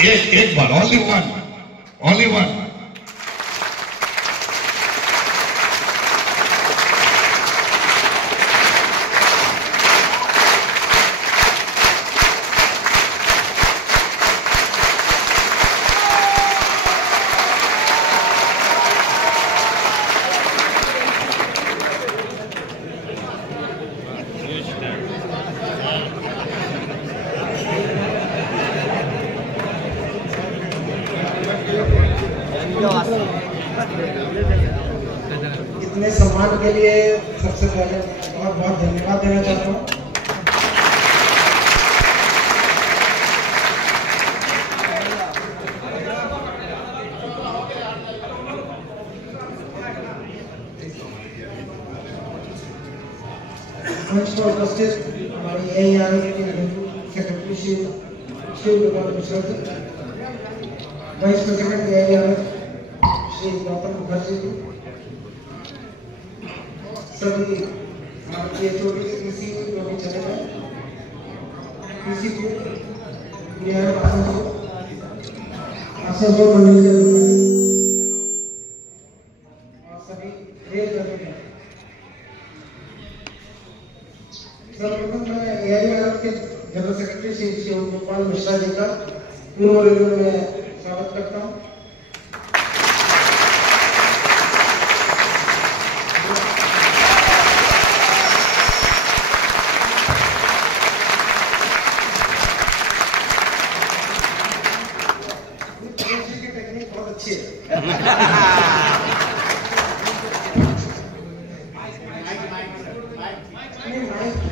एक बार, only one. इतने सम्मान के लिए सबसे पहले बहुत बहुत धन्यवाद देना चाहता हूँ। मंच पर उपस्थित हमारी AIRF के secretary Shri Shivkumar Mishra ji, vice president AIRF Shri Gautam Mukherjee ji, सभी भारतीय चोटी के कृषि जो भी चले गए कृषि को आसन जो मंडल के और सभी रेल कर्मी, सर्वप्रथम मैं AIRF के जनरल सेक्रेटरी श्री शिवकुमार मिश्रा जी का पूर्व रेलवे में स्वागत करता हूँ।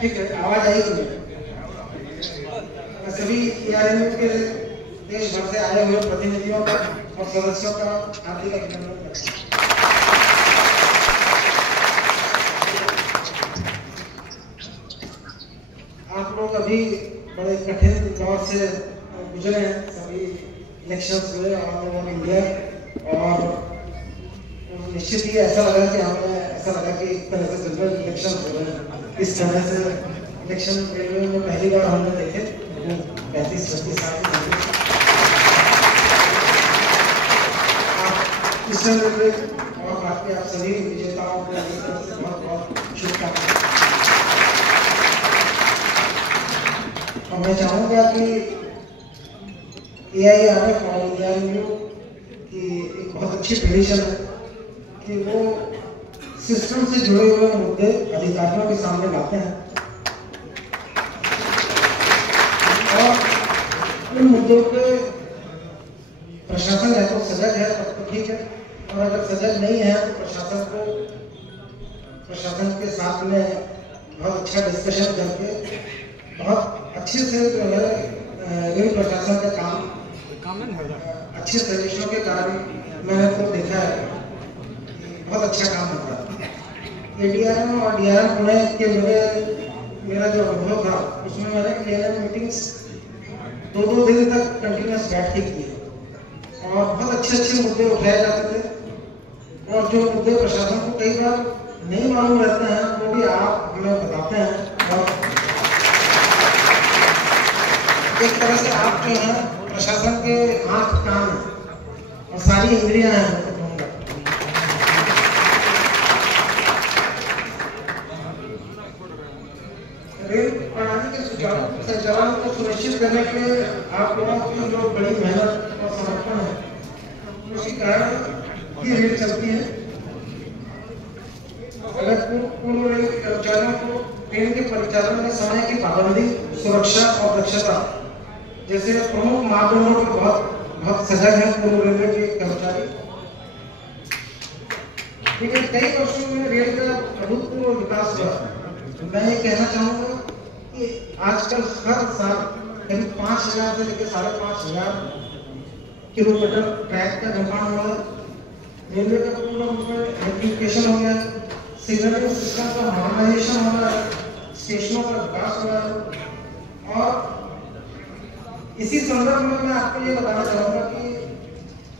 ठीक है, आवाज आई कि सभी AIRF के देश भर से आए हुए प्रतिनिधियों का और सदस्यों का हार्दिक अभिनंदन करता हूं। आप लोग अभी बड़े कठिन दौर से गुजरे हैं, सभी इलेक्शंस हुए ऑल ओवर इंडिया, और निश्चित ही ऐसा लगा कि एक तरह से जनरल इलेक्शन हो रहे हैं। इस तरह से इलेक्शन रेलवे में पहली बार हमने देखे 35-36 साल की ईस्टर्न रेलवे और बाकी आप सभी विजेताओं को बहुत बहुत शुभकामनाएं। और मैं चाहूँगा कि AIRF और AIRU की एक बहुत अच्छी ट्रेडिशन है कि वो सिस्टम से जुड़े हुए मुद्दे अधिकारियों के सामने लाते हैं और उन मुद्दों पे प्रशासन है तो सजग है तब तो ठीक है, और अगर सजग नहीं है तो प्रशासन के साथ में बहुत अच्छा डिस्कशन करके बहुत अच्छे से जो है रेल प्रशासन का काम अच्छे सर्वेक्षणों के कारण मैंने तो देखा है बहुत अच्छा काम होता है। ADRM और DRM पुणे के मेरा जो अनुभव था उसमें मैंने AIRM मीटिंग्स 2-2 दिन तक कंटिन्यूस बैठ के की और बहुत अच्छे मुद्दे उठाए जाते थे, और जो मुद्दे प्रशासन को कई बार नहीं मालूम रहते हैं वो भी आप हमें बताते हैं, और एक तरह से आप जो है प्रशासन के आंख कान और सारी इंद्रियां हैं। रेल प्रणाली के सुचारू संचालन को सुनिश्चित करने के लिए आप लोगों की जो बड़ी मेहनत और समर्पण है उसी कारण ही रेल चलती है। अगर पूर्व रेल कर्मचारियों को ट्रेन के परिचालन में समय की पाबंदी, सुरक्षा और दक्षता जैसे प्रमुख मापदंडों पर बहुत सजग है पूर्व रेलवे के कर्मचारी। लेकिन कई वर्षों में रेल का अभूतपूर्व विकास हुआ। मैं ये कहना चाहूँगा कि आजकल हर साल करीब 5000 से लेकर 5500 किलोमीटर ट्रैक का निर्माण हुआ है। रेलवे का पूर्ण रूप में इलेक्ट्रिफिकेशन हो गया है, सिग्नलिंग सिस्टम का मॉडर्नाइजेशन हो रहा है, स्टेशनों का विकास हो रहा है। और इसी संदर्भ में मैं आपको ये बताना चाहूँगा कि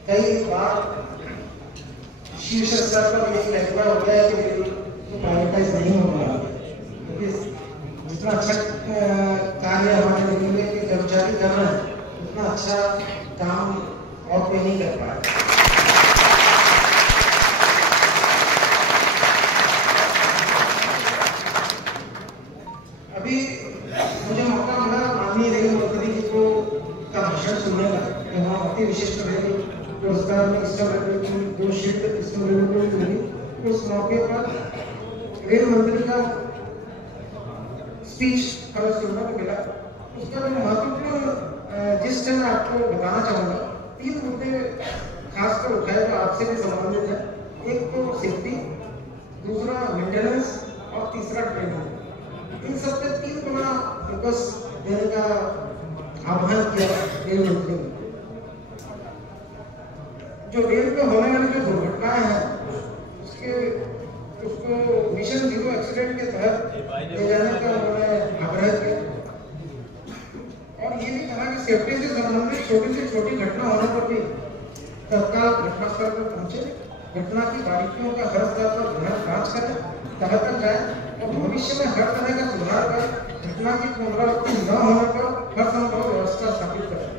कई बार शीर्ष स्तर पर ये कहना हो गया है कि रेल प्राइवेटाइज नहीं हो रहा है, जितना अच्छा कार्य हमारे रेलवे के कर्मचारी कर रहे हैं उतना अच्छा काम और कोई नहीं कर पाया। अभी मुझे मौका मिला माननीय रेल मंत्री जी को का भाषण सुनने का, वहाँ अति विशिष्ट रेल पुरस्कार में ईस्टर्न रेलवे की 2 शीट ईस्टर्न रेलवे को मिली। उस मौके पर रेल मंत्री का स्पीच हमें सुनने को मिला। उसका मैं महत्वपूर्ण जिस टाइम आपको बताना चाहूँगा, 3 मुद्दे खासकर उठाए जो आपसे भी संबंधित है। एक तो सेफ्टी, दूसरा मेंटेनेंस और तीसरा ट्रेनिंग। इन सब पे 3 गुना फोकस देने का आह्वान किया रेल मंत्री ने। जो रेल पे होने वाली जो दुर्घटनाएं हैं उसको मिशन 0 एक्सीडेंट के तहत ले जाने का उन्होंने आग्रह किया और ये भी कहा कि सेफ्टी से संबंधित छोटी से छोटी घटना होने पर भी तत्काल घटनास्थल पर पहुंचे, घटना की बारीकियों का हर स्तर पर गहन जांच करें, तह तक जाए और भविष्य में हर तरह का सुधार कर घटना की पुनरावृत्ति न होने पर हर संभव व्यवस्था स्थापित करें,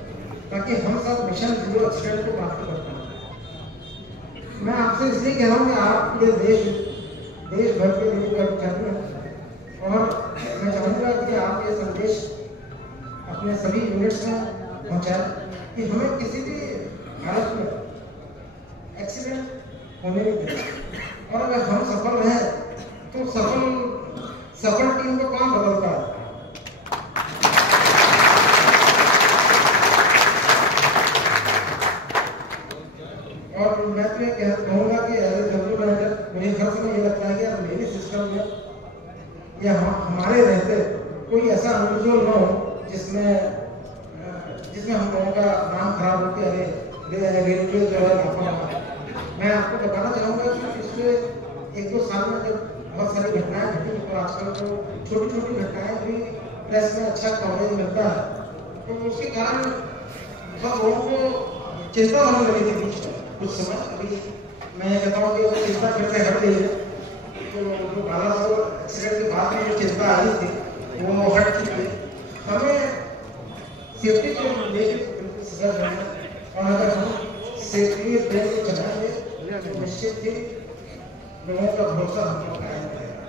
ताकि हम सब मिशन 0 एक्सीडेंट को प्राप्त कर पाएं। मैं आपसे इसलिए कह रहा हूँ कि आप ये देश भर के लिए कर्मचारी हैं और मैं चाहूँगा कि आप ये संदेश अपने सभी यूनिट्स में पहुँचाएं कि हमें किसी भी हालत में एक्सीडेंट होने नहीं देना। और अगर हम सफल रहे तो सफल टीम को कौन बदलता है? और मैं तो ये कहूँगा कि एज ए जनरल मैनेजर मुझे हर समय ये लगता है कि अब मेरे सिस्टम में या हमारे रहते कोई ऐसा अनयूजुअल न हो जिसमें हम लोगों का नाम खराब होकर अरे रेलवे जो है लापरवाह। मैं आपको बताना चाहूँगा कि पिछले 1-2 साल में जब बहुत सारी घटनाएं घटी और आजकल तो छोटी छोटी घटनाएं भी प्रेस में अच्छा कवरेज मिलता है, तो उसके कारण बहुत लोगों को चिंता होने लगी थी बीच में कुछ समय। अभी मैं कहता हूँ कि वो चिंता फिर से हट गई है। तो जो 1200 एक्सीडेंट के बाद में जो चिंता आई थी वो हट चुकी है। हमें सेफ्टी को लेकर बिल्कुल सजग रहना और अगर हम सेफ्टी ट्रेन को चलाएंगे तो निश्चित ही लोगों का भरोसा हम पर कायम रहेगा।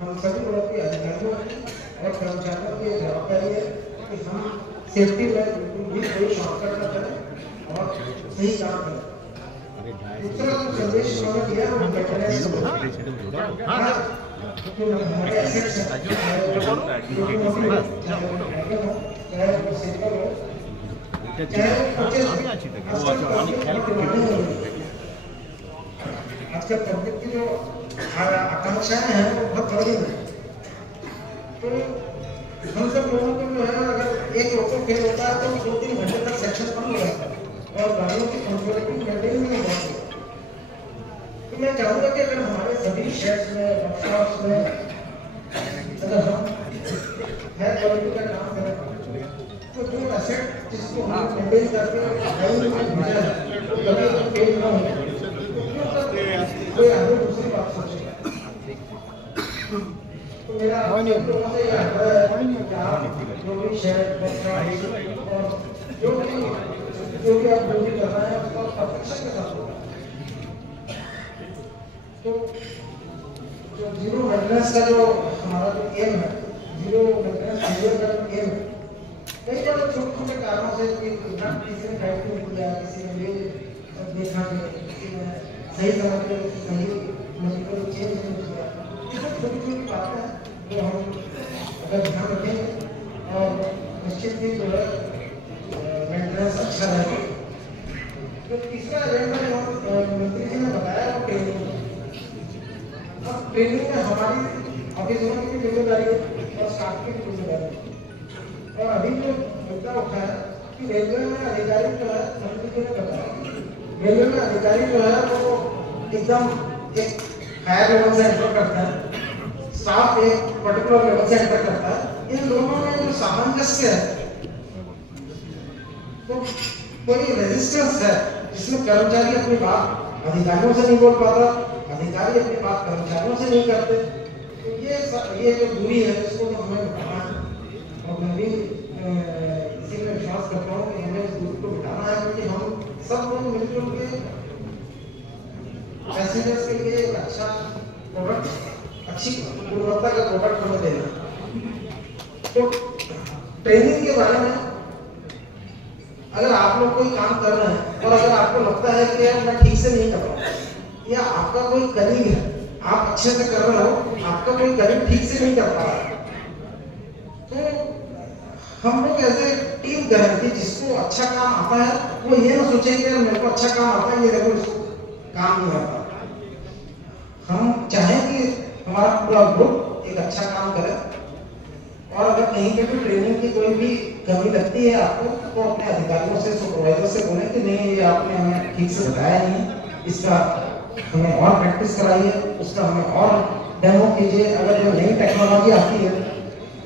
हम सभी लोगों की अधिकारियों और कर्मचारियों की जवाबदारी है कि हम सेफ्टी में बिल्कुल भी कोई शॉर्टकट न करें और सही काम करें। दूसरा संदेश उन्होंने दिया वो मेंटेनेंस हमारे एसेट्स आजकल पब्लिक की जो आकांक्षाएं हैं वो बहुत बड़ी हैं। तो हम सब लोगों को जो है अगर एक लोको फेल होता है तो 2-3 घंटे तक सेक्शन बंद हो जाता है और गाड़ियों की कंट्रोलिंग मेंटेन नहीं होती। तो मैं चाहूँगा कि अगर हमारे सभी शेड्स में वर्कशॉप्स में अगर हम हाई क्वालिटी का काम करें तो जो एसेट जिसको हम मेंटेन करके लाइन में भेजा है तो कभी फेल ना हो कोई आगे दूसरी बात सोचेगा। तो मेरा लोगों से यह आग्रह है कि आप जो भी शेड वर्कशॉप और जो भी आप ड्यूटी कर रहे हैं उसका परफेक्शन के साथ होगा। तो जो 0 मेंटेनेंस का जो हमारा जो एम है, 0 मेंटेनेंस फेलियर का जो एम है, कई बार छोटे छोटे कारणों से किसी ने गाइड नहीं किया, किसी ने ये देखा नहीं, किसी ने सही समय पे सही मल्टीपल चेंज नहीं किया। ये सब छोटी छोटी बातें हैं जो हम अगर ध्यान रखेंगे और निश्चित ही जो है मेंटेनेंस अच्छा रहेगा। तो तीसरा एजेंडा जो मंत्री जी ने बताया वो ट्रेनिंग। अब ट्रेनिंग में हमारी ऑफिसरों की जिम्मेदारी है और स्टाफ की जिम्मेदारी है। और अभी जो मुद्दा उठा है कि रेलवे में अधिकारी जो है, मंत्री जी ने बताया रेलवे में अधिकारी जो है वो एकदम एक हायर लेवल से एंटर करता है, स्टाफ एक पर्टिकुलर लेवल से एंटर करता है। इन दोनों में जो सामंजस्य है तो कोई रेजिस्टेंस है जिसमें कर्मचारी अपनी बात अधिकारियों से नहीं बोल पाता, अधिकारी अपनी बात कर्मचारियों से नहीं करते। तो ये जो दूरी है इसको तो हमें बढ़ाना है और मैं भी इसी में विश्वास करता हूँ कि सब लोग मिलजुल के पैसेंजर्स के लिए एक अच्छा प्रोडक्ट, अच्छी गुणवत्ता का प्रोडक्ट हमें देना। तो ट्रेनिंग के बारे में अगर आप लोग कोई काम कर रहे हैं और अगर आपको लगता है कि यार मैं ठीक से नहीं कर रहा, या आपका कोई कलीग है, आप अच्छे से कर रहे हो, आपका कोई कलीग ठीक से नहीं कर पा रहा, तो हम लोग ऐसे टीम करें कि जिसको अच्छा काम आता है वो ये ना सोचे कि मेरे को अच्छा काम आता है, ये देखो इसको काम नहीं आता। हम चाहें कि हमारा पूरा ग्रुप एक अच्छा काम करे, और अगर कहीं पे भी ट्रेनिंग की कोई भी कमी लगती है आपको, तो अपने अधिकारियों से, सुपरवाइजर से बोले कि नहीं ये आपने हमें ठीक से बताया नहीं, इसका हमें और प्रैक्टिस कराइए, उसका हमें और डेमो कीजिए। अगर जो नई टेक्नोलॉजी आती है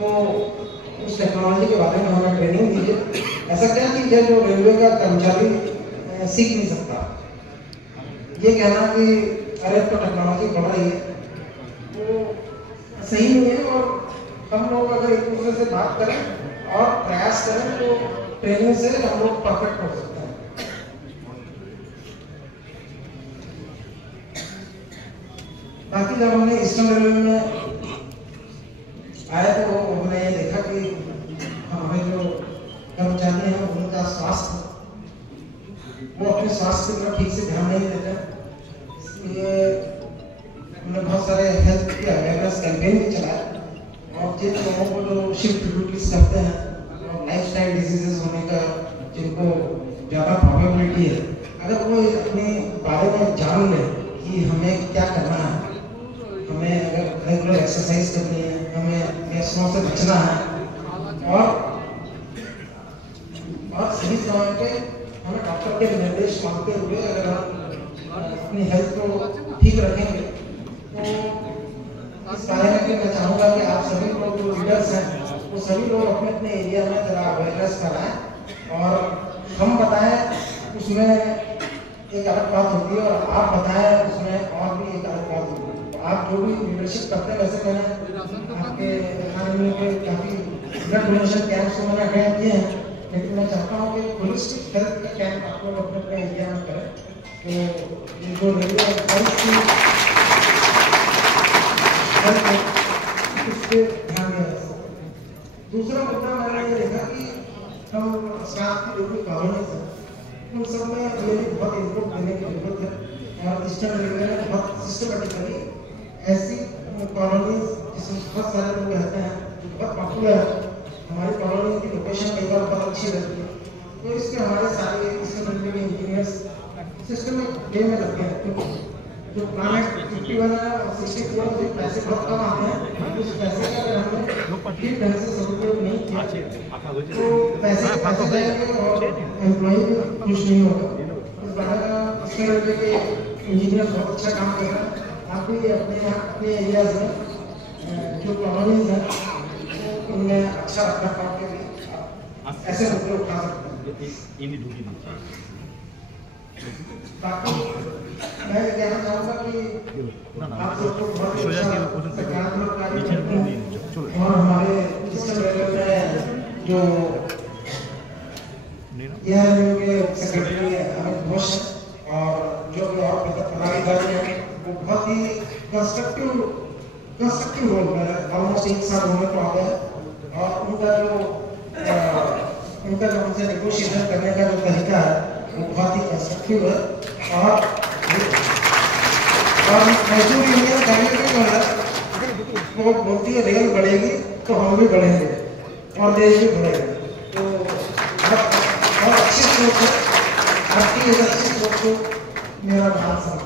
तो उस टेक्नोलॉजी के बारे में हमें ट्रेनिंग दीजिए। ऐसा क्या चीज़ है जो रेलवे का कर्मचारी सीख नहीं सकता? ये कहना कि अरे तो टेक्नोलॉजी बढ़ रही है, तो सही नहीं है। और हम लोग अगर एक दूसरे से बात करें और प्रयास करें तो ट्रेनिंग से हम लोग परफेक्ट हो सकते हैं। बाकी जब हमने ईस्टर्न रेलवे में आए तो हमने देखा कि हमारे जो कर्मचारी हैं उनका स्वास्थ्य, वो अपने स्वास्थ्य की तरफ ठीक से ध्यान नहीं देते, इसलिए हमने बहुत सारे हेल्थ के अवेयरनेस कैंपेन भी चलाए। और जिन लोगों को जो शिफ्ट ड्यूटीज करते हैं और लाइफस्टाइल डिजीजेस होने का जिनको ज़्यादा प्रॉबेबिलिटी है, अगर वो अपने बारे में जान लें कि हमें क्या करना है, हमें अगर रेगुलर एक्सरसाइज करनी है, हमें व्यसनों से बचना है, और सही समय पे हमें डॉक्टर के निर्देश मानते हुए अगर हम अपनी हेल्थ को ठीक रखेंगे, तो इस बारे में मैं चाहूँगा कि आप सभी लोग जो लीडर्स हैं वो सभी लोग अपने अपने एरिया में जरा अवेयरनेस कराएं और हम बताएं उसमें एक अलग बात होती है, और आप बताएं उसमें और भी एक अलग बात होती है। तो आप जो भी लीडरशिप करते हैं, वैसे मैंने आपके अकादमी के काफ़ी ब्लड डोनेशन कैंप्स को मैंने अटेंड किए हैं, लेकिन मैं चाहता हूँ कि होलिस्टिक हेल्थ का कैंप आप लोग अपने अपने एरिया में करें। तो जो रेलवे इस पे ध्यान दिया जा सकता है। दूसरा मुद्दा मैंने ये देखा कि हम स्टाफ की जो भी कॉलोनीज हैं उन सब में ये भी बहुत इनपुट देने की जरूरत है, और ईस्टर्न रेलवे में बहुत सिस्टमेटिकली ऐसी कॉलोनीज जिसमें बहुत सारे लोग रहते हैं, बहुत पॉपुलर है, हमारी कॉलोनी की लोकेशन कई बार बहुत अच्छी रहती है, तो इसमें हमारे सारे ईस्टर्न रेलवे के इंजीनियर्स सिस्टमिक वे में लगते हैं। जो प्लान 51 है और 64 जो पैसे बहुत कम आते हैं, उस पैसे का अगर हमने ठीक ढंग से सदुपयोग नहीं किया तो पैसे जाएंगे और एम्प्लॉय भी खुश नहीं होगा। इस बारे में ईस्टर्न रेलवे के इंजीनियर बहुत अच्छा काम कर रहे हैं। आप भी अपने एरियाज में जो कॉलोनीज हैं तो उनमें अच्छा रखरखाव के लिए ऐसे मुद्दे उठा सकते हैं। बाकी मैं कहना चाहूँगा कि आप सबको बहुत सकारात्मक कार्य करते हैं, और हमारे ईस्टर्न रेलवे में जो यह के सेक्रेटरी अमित घोष और जो भी और पदाधिकारी हैं वो बहुत ही कंस्ट्रक्टिव रोल कर रहे हैं। ऑलमोस्ट 1 साल होने को आ गया, और उनका जो हमसे नेगोशिएशन करने का जो तरीका है वो बहुत ही कंस्ट्रक्टिव है, और मजदूर यूनियन कहीं जो है वो बोलती है रेल बढ़ेगी तो हम भी बढ़ेंगे और देश भी बढ़ेगा। तो बहुत अच्छी सोच है आपकी, इस अच्छी सोच को मेरा ध्यान समझ